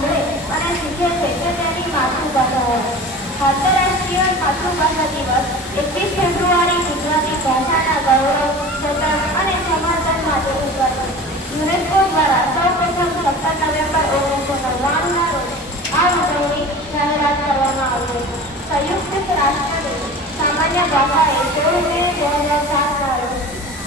સાંભળે અને શીખે છે તે તેની માતૃભાષા. આંતરરાષ્ટ્રીય માતૃભાષા દિવસ 21 ફેબ્રુઆરી ગુજરાતી ભાષાના ગૌરવ, જતન અને સંવર્ધન માટે ઉજવાય છે. યુનેસ્કો દ્વારા સૌપ્રથમ 17 નવેમ્બર 1999ના રોજ આ ઉજવણી જાહેરાત કરવામાં આવી હતી. સંયુક્ત રાષ્ટ્રએ સામાન્ય ભાષાએ 16 મે 2007ના રોજ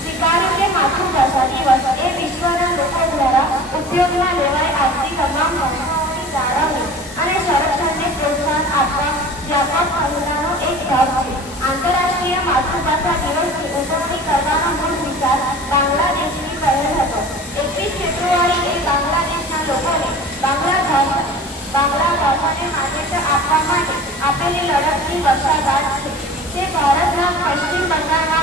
સ્વીકાર્યું કે માતૃભાષા દિવસ એ વિશ્વના લોકો દ્વારા ઉપયોગમાં લેવાય આવતી તમામ ભાષાઓની જાળવણી અને સંરક્ષણને પ્રોત્સાહન આપવા વ્યાપક પગલાંનો એક ભાગ છે. આંતરરાષ્ટ્રીય માતૃભાષા દિવસની ઉજવણી કરવાનો મૂળ વિચાર બાંગ્લાદેશની પહેલ હતો. 21 ફેબ્રુઆરી એ બાંગ્લાદેશના લોકોને બાંગ્લા ભાષાને માન્યતા આપવા માટે આપેલી લડતની વર્ષાગાંઠ છે. તે ભારતના પશ્ચિમ બંગાળમાં